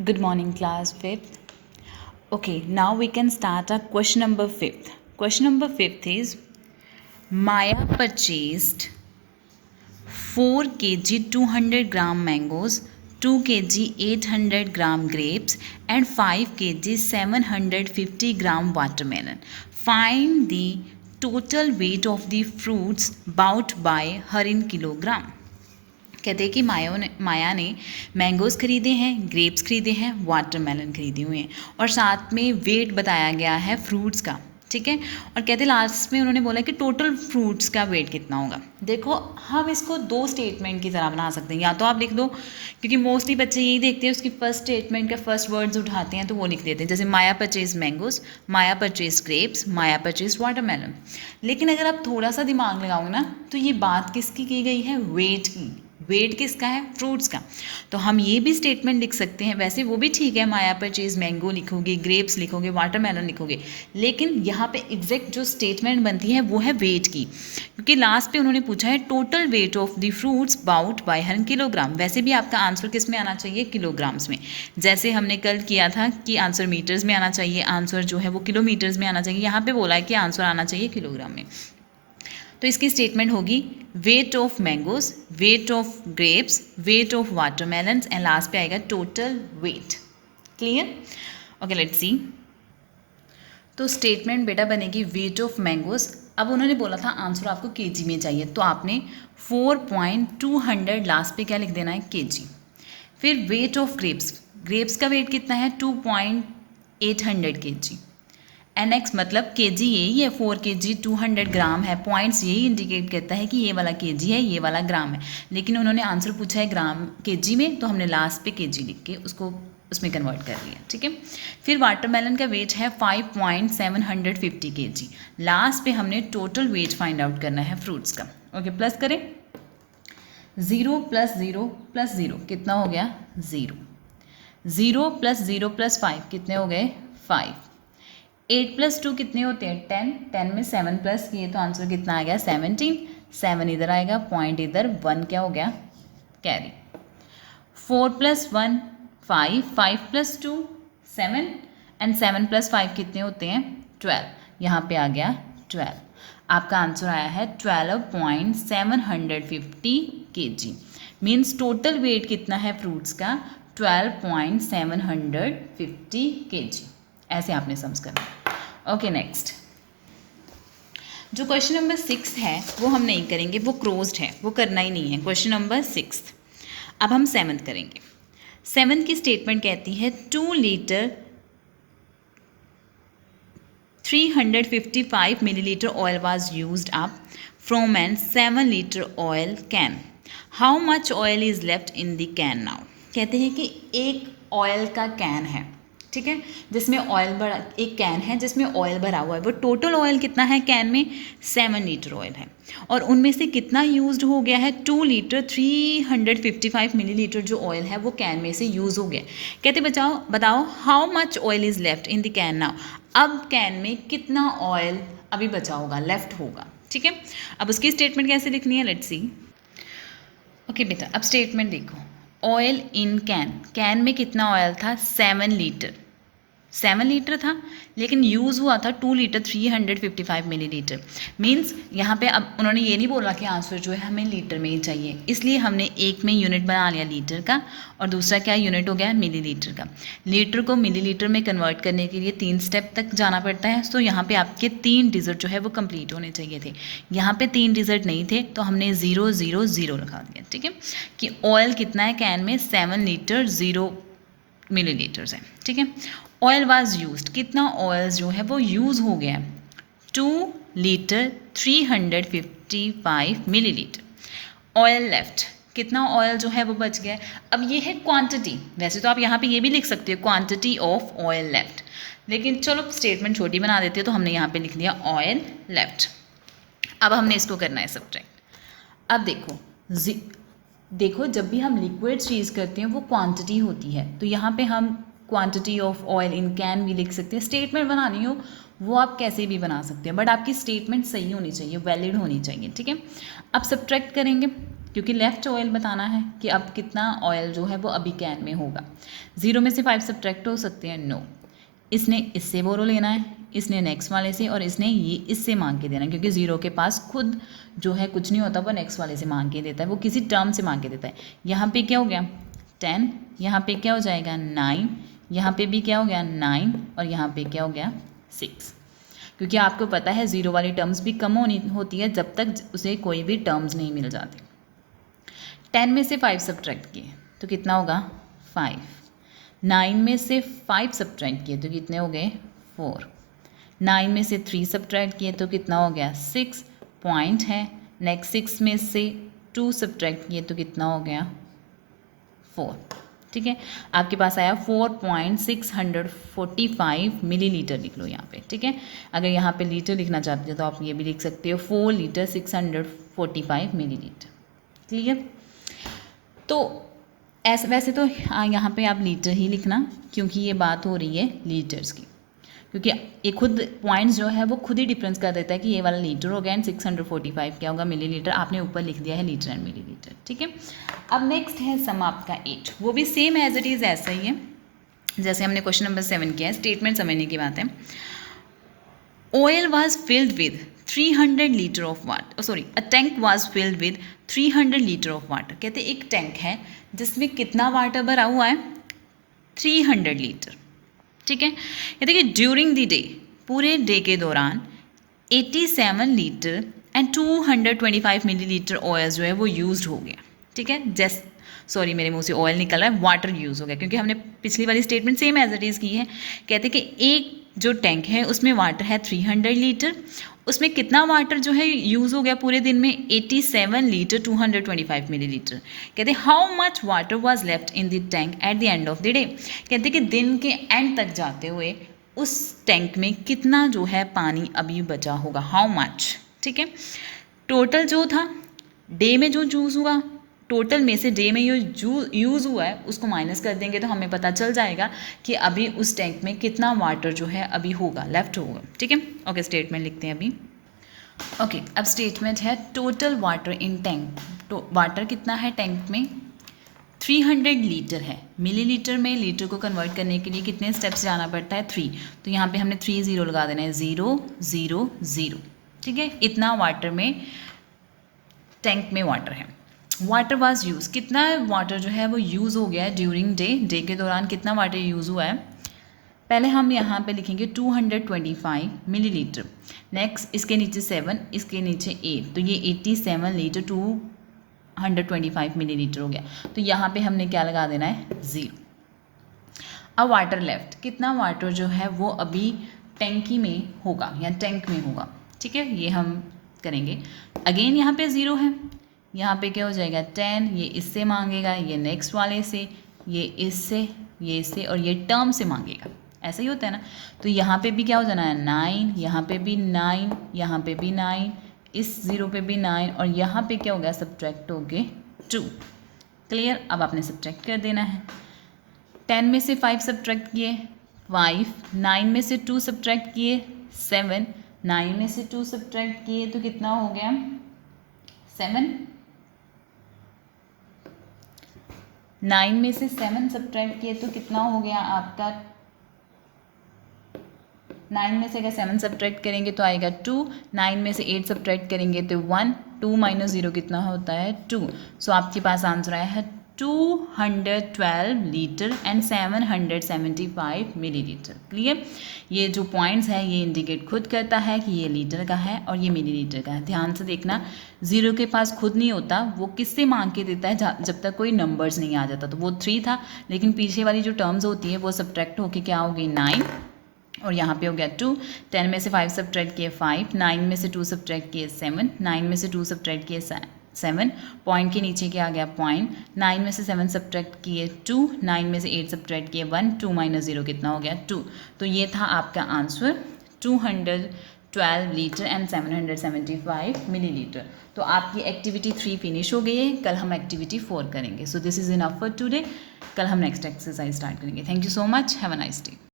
Good morning, class 5th. Okay, now we can start our question number 5th. Question number 5th is Maya purchased 4 kg 200 gram mangoes, 2 kg 800 gram grapes, and 5 kg 750 gram watermelon. Find the total weight of the fruits bought by her in kilogram. कहते हैं कि माया ने mangoes खरीदे हैं, grapes खरीदे हैं, watermelon खरीदे हुए हैं और साथ में वेट बताया गया है फ्रूट्स का, ठीक है। और कहते हैं लास्ट में उन्होंने बोला कि टोटल फ्रूट्स का वेट कितना होगा। देखो हम इसको दो स्टेटमेंट की तरह बना सकते हैं, या तो आप लिख दो, क्योंकि मोस्टली बच्चे यही देखते हैं उसकी फर्स्ट स्टेटमेंट का फर्स्ट वर्ड्स उठाते हैं तो वो लिख देते हैं, जैसे माया परचेज मैंगोज, माया परचेज ग्रेप्स, माया परचेज वाटरमेलन। लेकिन अगर आप थोड़ा सा दिमाग लगाओगे ना तो ये बात किसकी की गई है? वेट की। वेट किसका है? फ्रूट्स का। तो हम ये भी स्टेटमेंट लिख सकते हैं, वैसे वो भी ठीक है, माया परचेज मैंगो लिखोगे, ग्रेप्स लिखोगे, वाटरमेलन लिखोगे, लेकिन यहाँ पे एग्जैक्ट जो स्टेटमेंट बनती है वो है वेट की, क्योंकि लास्ट पे उन्होंने पूछा है total weight of the fruits bought by her kilogram. वैसे भी आपका आंसर किस में आना चाहिए? किलोग्राम्स में। जैसे हमने कल किया था कि आंसर मीटर्स में आना चाहिए, आंसर जो है वो किलोमीटर्स में आना चाहिए, यहाँ पे बोला है कि आंसर आना चाहिए किलोग्राम में। तो इसकी स्टेटमेंट होगी weight of mangoes, weight of grapes, weight of watermelons and last पे आएगा total weight. Clear? Okay, let's see. तो स्टेटमेंट बेटा बनेगी वेट ऑफ मैंगोज। अब उन्होंने बोला था आंसर आपको केजी में चाहिए, तो आपने 4.200 लास्ट पे क्या लिख देना है? केजी। फिर वेट ऑफ ग्रेप्स, ग्रेप्स का वेट कितना है? 2.800 केजी। एन एक्स मतलब के जी यही है, 4 kg 200 ग्राम है। पॉइंट्स यही इंडिकेट करता है कि ये वाला के जी है, ये वाला ग्राम है, लेकिन उन्होंने आंसर पूछा है ग्राम के जी में, तो हमने लास्ट पे के जी लिख के उसको उसमें कन्वर्ट कर लिया, ठीक है। फिर वाटरमेलन का वेट है 5.750 kg। लास्ट पे हमने टोटल वेट फाइंड आउट करना है फ्रूट्स का। ओके, प्लस करें। 0 + 0 + 0 कितना हो गया? 0। 0 + 0 + 5 कितने हो गए? 5। 8 + 2 कितने होते हैं? 10। 10 में 7 प्लस किए तो आंसर कितना आ गया? 17। 7 इधर आएगा, पॉइंट इधर, 1 क्या हो गया? कैरी। 4 + 1 5, 5 + 2 7 एंड 7 + 5 कितने होते हैं? 12। यहाँ पे आ गया 12। आपका आंसर आया है 12.750 kg। मीन्स टोटल वेट कितना है फ्रूट्स का? 12.750 kg। ऐसे आपने समझ करना। Okay, next. जो क्वेश्चन नंबर 6 है वो हम नहीं करेंगे, वो क्लोज्ड है, वो करना ही नहीं है। Question number 6। अब हम 7th करेंगे। 7th की स्टेटमेंट कहती है 2 litre 355 milliliter oil was used up from an 7 liter oil can. How much oil is left in the can now? कहते हैं कि एक ऑयल का कैन है, ठीक है, जिसमें ऑयल भरा, एक कैन है जिसमें ऑयल भरा हुआ है। वो टोटल ऑयल कितना है कैन में? 7 लीटर ऑयल है, और उनमें से कितना यूज्ड हो गया है? 2 लीटर 355 मिलीलीटर जो ऑयल है वो कैन में से यूज़ हो गया। कहते बताओ how much oil is left in the can now. अब कैन में कितना ऑयल अभी बचा होगा, लेफ्ट होगा, ठीक है। अब उसकी स्टेटमेंट कैसे लिखनी है? Let's see. ओके बेटा, अब स्टेटमेंट देखो। ऑयल इन कैन, कैन में कितना ऑयल था? 7 लीटर। 7 लीटर था, लेकिन यूज़ हुआ था 2 लीटर 355 मिलीलीटर। मीन्स यहाँ पे अब उन्होंने ये नहीं बोला कि आंसर जो है हमें लीटर में ही चाहिए, इसलिए हमने एक में यूनिट बना लिया लीटर का, और दूसरा क्या यूनिट हो गया? मिलीलीटर का। लीटर को मिलीलीटर में कन्वर्ट करने के लिए 3 स्टेप तक जाना पड़ता है। तो यहाँ पे आपके 3 डिजिट जो है वो कंप्लीट होने चाहिए थे। यहाँ पे 3 डिजिट नहीं थे, तो हमने 0 0 0 रखा दिया, ठीक है, कि ऑयल कितना है कैन में? 7 लीटर 0 मिलीलीटर्स है, ठीक है। ऑयल वाज यूज्ड, कितना ऑयल जो है वो यूज़ हो गया? 2 लीटर 355 मिलीलीटर। ऑयल लेफ्ट, कितना ऑयल जो है वो बच गया? अब ये है क्वांटिटी, वैसे तो आप यहाँ पे ये भी लिख सकते हो क्वांटिटी ऑफ ऑयल लेफ्ट, लेकिन चलो स्टेटमेंट छोटी बना देते हो, तो हमने यहाँ पे लिख दिया ऑयल लेफ्ट। अब हमने इसको करना है सब्ट्रैक्ट। अब देखो जब भी हम लिक्विड चीज़ करते हैं वो क्वांटिटी होती है, तो यहाँ पे हम quantity of oil in can भी लिख सकते हैं। स्टेटमेंट बनानी हो वो आप कैसे भी बना सकते हैं, बट आपकी स्टेटमेंट सही होनी चाहिए, वैलिड होनी चाहिए, ठीक है। अब सब्ट्रैक्ट करेंगे। क्योंकि लेफ्ट ऑयल बताना है कि अब कितना ऑयल जो है वो अभी कैन में होगा। 0 में से 5 सब्ट्रैक्ट हो सकते हैं? नो। इसने इससे बोरो लेना है, इसने नेक्स्ट वाले से, और इसने ये इससे मांग के देना है, क्योंकि 0 के पास खुद जो है कुछ नहीं होता, वो नेक्स्ट वाले से मांग के देता है, वो किसी टर्म से मांग के देता है। यहाँ पे क्या हो गया 10, यहाँ पे क्या हो जाएगा 9, यहाँ पे भी क्या हो गया 9, और यहाँ पे क्या हो गया 6। क्योंकि आपको पता है 0 वाली टर्म्स भी कम होती है जब तक उसे कोई भी टर्म्स नहीं मिल जाती। 10 में से 5 सब्ट्रैक्ट किए तो कितना होगा 5। 9 में से 5 सब्ट्रैक्ट किए तो कितने हो गए 4। 9 में से 3 सब्ट्रैक्ट किए तो कितना हो गया 6 पॉइंट है। नेक्स्ट 6 में से 2 सब्ट्रैक्ट किए तो कितना हो गया 4। ठीक है, आपके पास आया 4.645 मिलीलीटर। लिख लो यहाँ पे। ठीक है, अगर यहाँ पे लीटर लिखना चाहते हो तो आप ये भी लिख सकते हो 4 लीटर 645 मिलीलीटर। क्लियर? तो ऐसे वैसे तो यहाँ पे आप लीटर ही लिखना, क्योंकि ये बात हो रही है लीटर्स की, क्योंकि ये खुद पॉइंट्स जो है वो खुद ही डिफरेंस कर देता है कि ये वाला लीटर हो गया एंड 645 क्या होगा मिलीलीटर। आपने ऊपर लिख दिया है लीटर एंड मिलीलीटर। ठीक है, अब नेक्स्ट है सम आपका 8, वो भी सेम एज इट इज़ ऐसा ही है जैसे हमने क्वेश्चन नंबर 7 किया है। स्टेटमेंट समझने की बात है। Oil was filled with 300 litre of water, sorry a tank was filled with 300 litre of water. कहते एक टैंक है जिसमें कितना वाटर भरा हुआ है 300 लीटर। ठीक है, ये देखिए ड्यूरिंग द डे, पूरे डे के दौरान 87 लीटर एंड 225 मिलीलीटर ऑयल जो है वो यूज्ड हो गया। ठीक है, सॉरी मेरे मुंह से ऑयल निकल रहा है, वाटर यूज़ हो गया, क्योंकि हमने पिछली वाली statement same as it is की है। कहते हैं कि एक जो टैंक है उसमें वाटर है 300 लीटर, उसमें कितना वाटर जो है यूज़ हो गया पूरे दिन में 87 लीटर 225 मिलीलीटर। कहते हैं how much water was left in the tank at the end of the day. कहते हैं कि दिन के एंड तक जाते हुए उस टैंक में कितना जो है पानी अभी बचा होगा, हाउ मच। ठीक है, टोटल जो था डे में जो यूज़ हुआ, टोटल में से डे में जो यूज़ हुआ है उसको माइनस कर देंगे तो हमें पता चल जाएगा कि अभी उस टैंक में कितना वाटर जो है अभी होगा, लेफ्ट होगा। ठीक है, ओके स्टेटमेंट लिखते हैं अभी। ओके, अब स्टेटमेंट है टोटल वाटर इन टैंक। तो वाटर कितना है टैंक में 300 लीटर है। मिलीलीटर में लीटर को कन्वर्ट करने के लिए कितने स्टेप्स जाना पड़ता है 3। तो यहाँ पे हमने 3 0 लगा देना है, 0 0 0। ठीक है, इतना वाटर में टैंक में वाटर है। वाटर वाज यूज़, कितना वाटर जो है वो यूज़ हो गया है ड्यूरिंग डे, डे के दौरान कितना वाटर यूज़ हुआ है। पहले हम यहाँ पे लिखेंगे 225 मिलीलीटर, नेक्स्ट इसके नीचे 7, इसके नीचे 8, तो ये 87 लीटर 225 मिलीलीटर हो गया। तो यहाँ पे हमने क्या लगा देना है 0। अब वाटर लेफ्ट, कितना वाटर जो है वो अभी टैंकी में होगा या टैंक में होगा। ठीक है, ये हम करेंगे। अगेन यहाँ पे 0 है, यहाँ पे क्या हो जाएगा 10, ये इससे मांगेगा, ये नेक्स्ट वाले से, ये इससे, ये इससे, और ये टर्म से मांगेगा। ऐसा ही होता है ना। तो यहाँ पे भी क्या हो जाना है 9, यहाँ पे भी 9, यहाँ पे भी 9, इस 0 पे भी 9, और यहाँ पे क्या हो गया सब्ट्रैक्ट हो गए 2। क्लियर? अब आपने सब्ट्रैक्ट कर देना है। 10 में से 5 सब्ट्रैक्ट किए 5, 9 में से 2 सब्ट्रैक्ट किए 7, 9 में से 2 सब्ट्रैक्ट किए तो कितना हो गया 7। 9 में से 7 सब्ट्रैक्ट किए तो कितना हो गया आपका 9 में से अगर 7 सब्ट्रैक्ट करेंगे तो आएगा 2, 9 में से 8 सब्ट्रैक्ट करेंगे तो 1, 2 माइनस 0 कितना होता है 2। सो आपके पास आंसर आया है 212 लीटर एंड 775 मिलीलीटर। क्लियर? ये जो पॉइंट्स है ये इंडिकेट खुद करता है कि ये लीटर का है और ये मिलीलीटर का है। ध्यान से देखना, 0 के पास खुद नहीं होता, वो किससे मांग के देता है जब तक कोई नंबर्स नहीं आ जाता। तो वो 3 था, लेकिन पीछे वाली जो टर्म्स होती है वो सब्ट्रैक्ट होके क्या हो गई 9, और यहाँ पे हो गया 2। 10 में से 5 सब्ट्रैक्ट किए 5, 9 में से 2 सब्ट्रैक्ट किए 7, 9 में से 2 सब्ट्रैक्ट किए 7, पॉइंट के नीचे क्या आ गया पॉइंट। 9 में से 7 सब्ट्रैक्ट किए 2, 9 में से 8 सब्ट्रैक्ट किए 1, 2 माइनस 0 कितना हो गया 2। तो ये था आपका आंसर 212 लीटर एंड 775 मिलीलीटर। तो आपकी एक्टिविटी 3 फिनिश हो गई है। कल हम एक्टिविटी 4 करेंगे। So this is enough for today. कल हम नेक्स्ट एक्सरसाइज स्टार्ट करेंगे। Thank you so much, have a nice day.